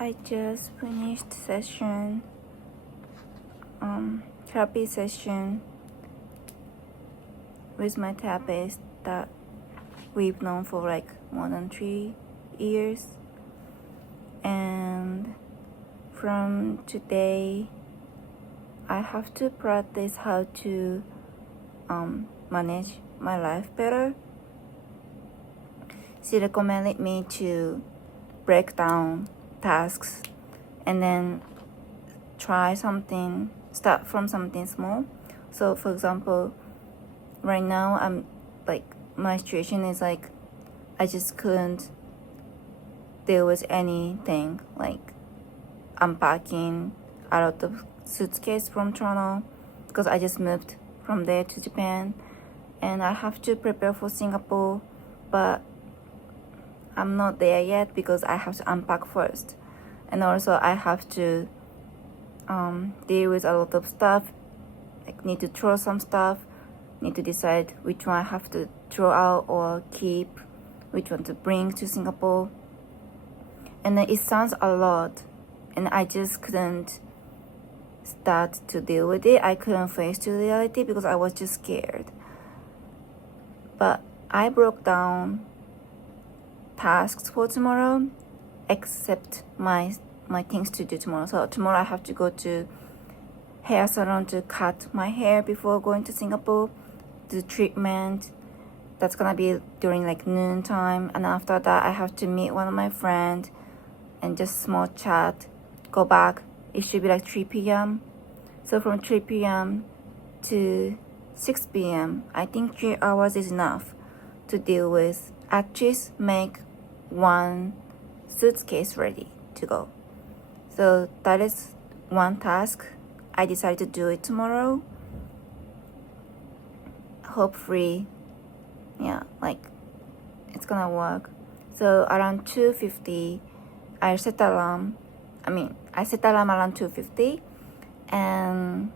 I just finished therapy session with my therapist that we've known for like more than 3 years. And from today, I have to practice how to manage my life better. She recommended me to break down tasks and then start from something small. So for example, right now I'm like, my situation is like, I just couldn't deal with anything like unpacking a lot of suitcase from Toronto because I just moved from there to Japan, and I have to prepare for Singapore, but I'm not there yet because I have to unpack first, and also I have to deal with a lot of stuff, like need to throw some stuff, need to decide which one I have to throw out or keep, which one to bring to Singapore. And then it sounds a lot, and I just couldn't start to deal with it. I couldn't face the reality because I was just scared. But I broke down tasks for tomorrow, except my things to do tomorrow. So tomorrow I have to go to hair salon to cut my hair before going to Singapore, do treatment. That's gonna be during like noon time, and after that I have to meet one of my friends and just small chat, go back. It should be like 3 p.m. So from 3 p.m. to 6 p.m. I think 3 hours is enough to deal with, at least make one suitcase ready to go. So that is one task. I decided to do it tomorrow. Hopefully, yeah, like it's gonna work. So around 2:50, I set alarm around 2:50, and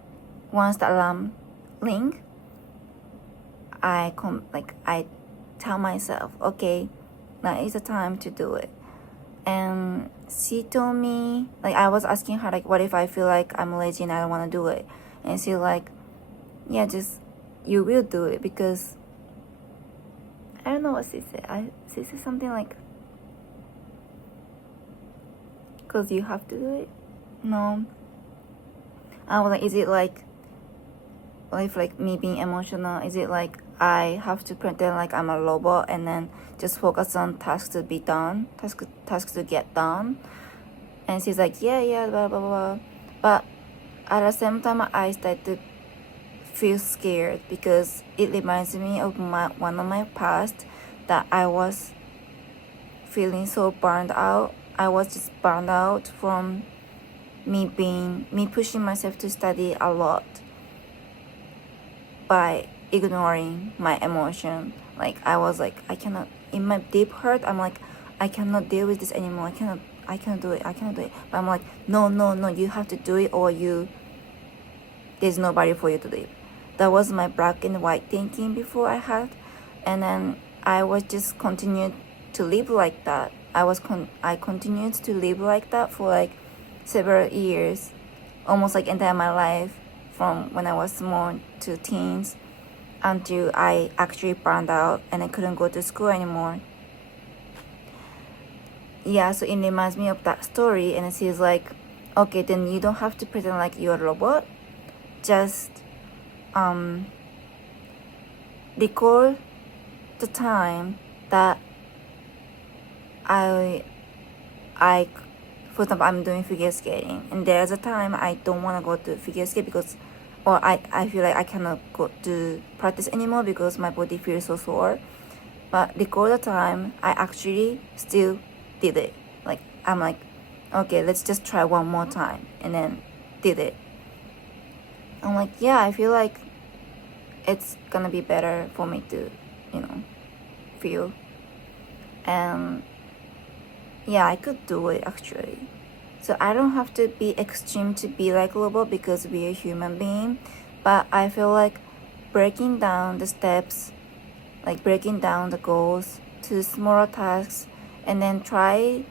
once the alarm ring, I tell myself, okay, now is the time to do it. And she told me, like, I was asking her, like, what if I feel like I'm lazy and I don't want to do it? And she's like, yeah, just, you will do it, because I don't know what she said. She said something like, because you have to do it. No. I was like, is it like me being emotional? Is it like I have to pretend like I'm a robot and then just focus on tasks to be done, tasks to get done? And she's like, yeah, blah, blah, blah. But at the same time, I started to feel scared because it reminds me of one of my past, that I was feeling so burned out. I was just burned out from me pushing myself to study a lot by ignoring my emotion. Like, I was like, I cannot, in my deep hurt, I'm like, I cannot deal with this anymore. I cannot do it. But I'm like, no, you have to do it, or there's nobody for you to live. That was my black and white thinking before I had. And then I was just continued to live like that. I continued to live like that for like several years, almost like entire my life, from when I was small to teens, until I actually burned out and I couldn't go to school anymore. Yeah, so it reminds me of that story, and she's like, okay, then you don't have to pretend like you're a robot. Just recall the time that I for example, I'm doing figure skating, and there's a time I don't want to go to figure skate because, or I feel like I cannot go to practice anymore because my body feels so sore. But recall the time I actually still did it. Like, I'm like, okay, let's just try one more time, and then did it. I'm like, yeah, I feel like it's gonna be better for me to, feel. And yeah, I could do it actually. So I don't have to be extreme to be like robot because we're a human being. But I feel like breaking down the steps, like breaking down the goals to smaller tasks, and then try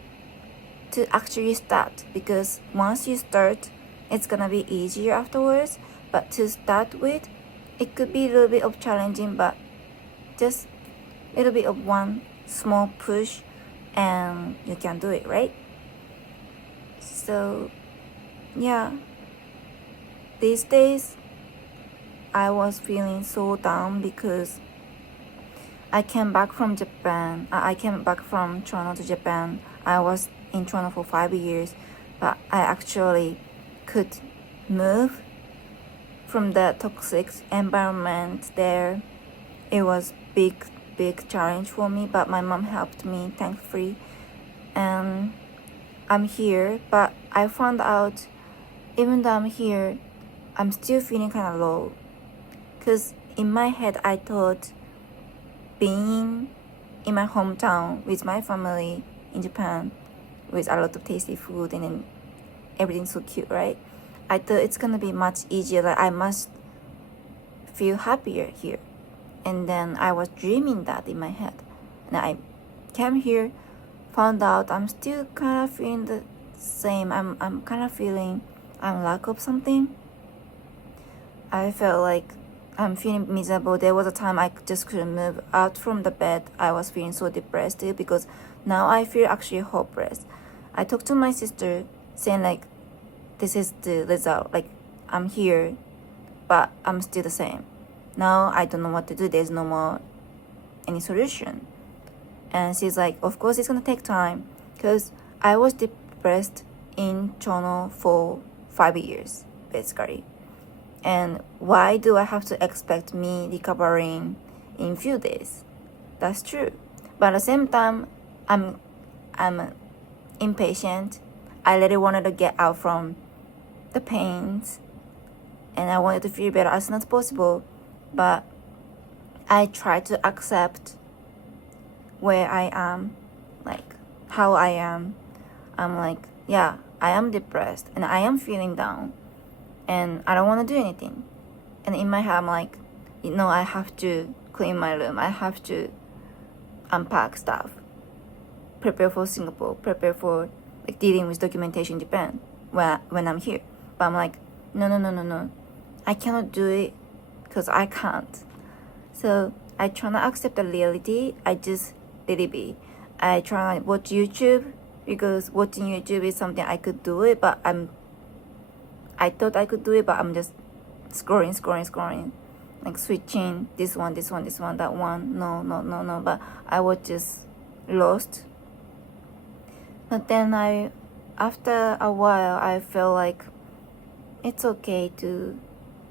to actually start, because once you start, it's gonna be easier afterwards. But to start with, it could be a little bit of challenging, but just a little bit of one small push and you can do it, right? So yeah, these days I was feeling so down because I came back from Japan. I came back from Toronto to Japan. I was in Toronto for 5 years, but I actually could move from the toxic environment there. It was big challenge for me, but my mom helped me, thankfully. And I'm here, but I found out even though I'm here, I'm still feeling kind of low. Because in my head, I thought being in my hometown with my family in Japan with a lot of tasty food and then everything's so cute, right? I thought it's gonna be much easier, like I must feel happier here. And then I was dreaming that in my head. And I came here, found out I'm still kind of feeling the same. I'm kind of feeling I'm lack of something. I felt like I'm feeling miserable. There was a time I just couldn't move out from the bed. I was feeling so depressed too, because now I feel actually hopeless. I talked to my sister saying like, this is the result. Like, I'm here, but I'm still the same. Now I don't know what to do. There's no more any solution. And she's like, of course it's gonna take time, because I was depressed in Toronto for 5 years, basically. And why do I have to expect me recovering in few days? That's true. But at the same time, I'm impatient. I really wanted to get out from the pains, and I wanted to feel better as soon as possible. But I try to accept where I am, like how I am. I'm like, yeah, I am depressed and I am feeling down and I don't want to do anything. And in my head, I'm like, I have to clean my room. I have to unpack stuff, prepare for Singapore, prepare for like dealing with documentation in Japan when I'm here. But I'm like, no. I cannot do it because I can't. So I try to accept the reality. I just let it be. I try to watch YouTube, because watching YouTube is something I could do it, but I thought I could do it, but I'm just scrolling, like switching this one, that one. No. But I was just lost. But then after a while, I felt like it's okay to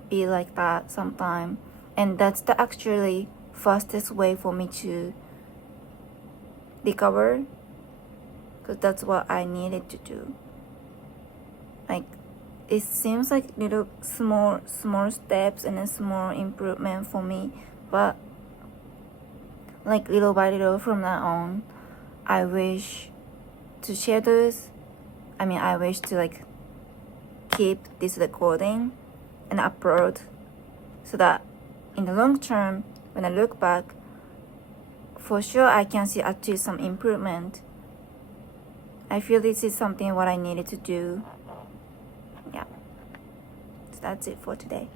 be like that sometime, and that's the actually fastest way for me to recover, because that's what I needed to do. Like, it seems like little small steps and a small improvement for me, but like little by little from now on, I wish to share those. I wish to like keep this recording and upload, so that in the long term, when I look back, for sure I can see at least some improvement. I feel this is something what I needed to do. Yeah. So that's it for today.